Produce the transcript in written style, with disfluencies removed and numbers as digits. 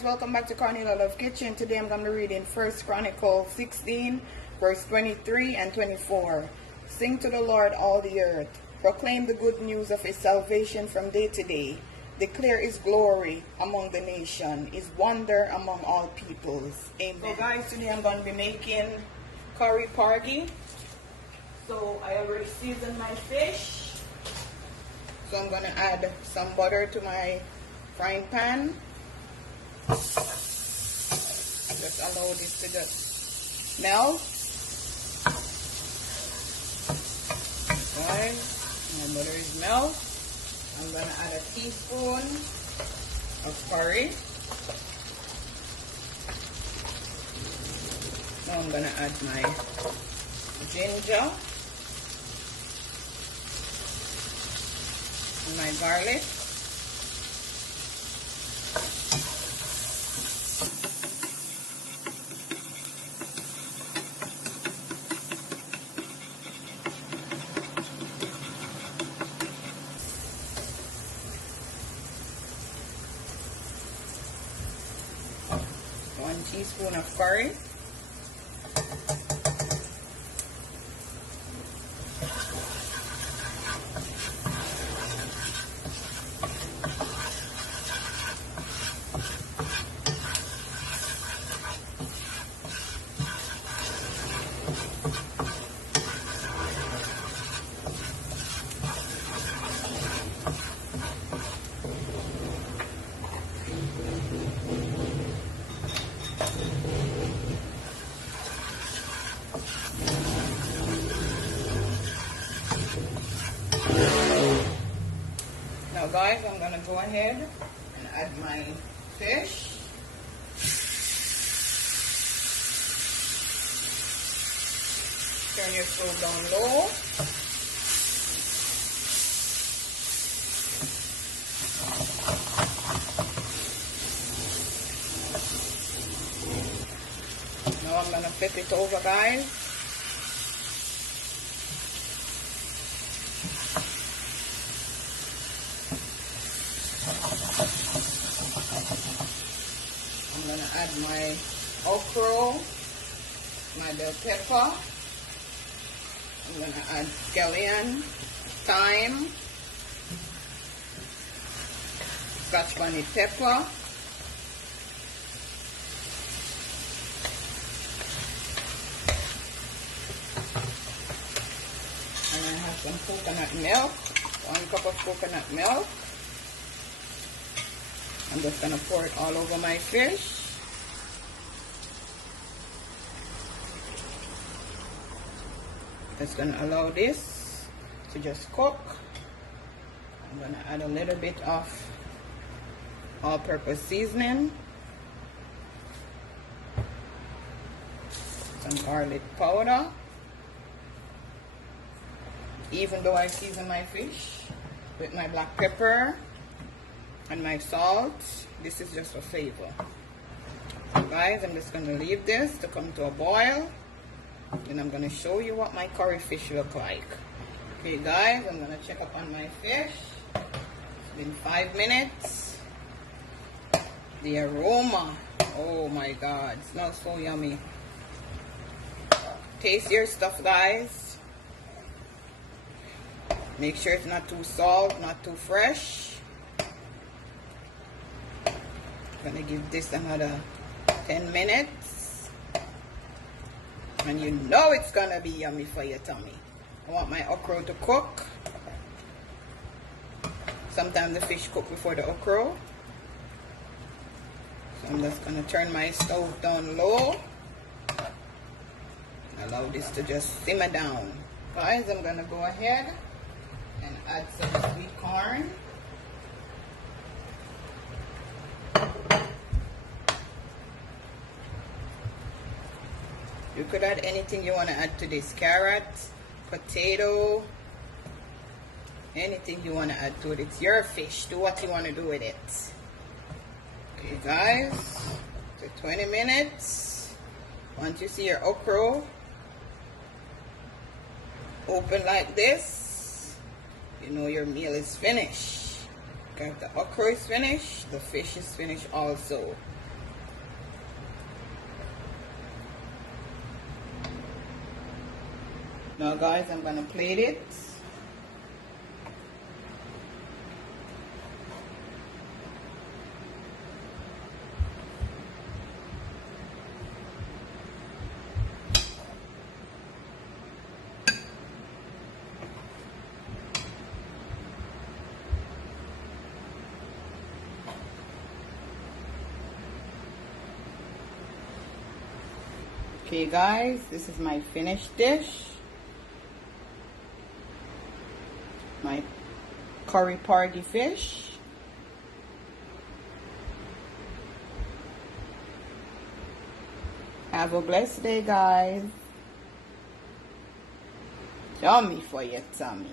guys, welcome back to CORNELIALOVE KITCHEN. Today I'm going to be reading 1 Chronicles 16 verse 23 and 24. Sing to the Lord all the earth, proclaim the good news of his salvation from day to day, declare his glory among the nation, his wonder among all peoples. Amen. So guys, today I'm going to be making curry porgy. So I already seasoned my fish, so I'm going to add some butter to my frying pan. Just allow this to just melt. Okay, my butter is melt. I'm gonna add a teaspoon of curry. Now I'm gonna add my ginger and my garlic. One teaspoon of curry. Now guys, I'm going to go ahead and add my fish. Turn your stove down low. Now I'm going to flip it over, guys. I'm going to add my okra, my bell pepper. I'm going to add scallion, thyme, scotch bonnet pepper, and I have some coconut milk, 1 cup of coconut milk. I'm just going to pour it all over my fish. Just going to allow this to just cook. I'm going to add a little bit of all-purpose seasoning, some garlic powder. Even though I season my fish with my black pepper and my salt, this is just a flavor. So guys, I'm just going to leave this to come to a boil. Then I'm going to show you what my curry fish look like. Okay guys, I'm going to check up on my fish. It's been 5 minutes. The aroma, oh my god, it smells so yummy. Taste your stuff, guys. Make sure it's not too salt, not too fresh. I'm going to give this another 10 minutes. And you know it's going to be yummy for your tummy. I want my okra to cook. Sometimes the fish cook before the okra. So I'm just going to turn my stove down low. Allow this to just simmer down. Guys, I'm going to go ahead and add some sweet corn. You could add anything you want to add to this. Carrot, potato, anything you want to add to it. It's your fish. Do what you want to do with it. Okay guys, so 20 minutes. Once you see your okra open like this, you know your meal is finished. Okay, the okra is finished, the fish is finished also. Now guys, I'm gonna plate it. Okay guys, this is my finished dish. My curry party fish. Have a blessed day guys. Yummy for your tummy.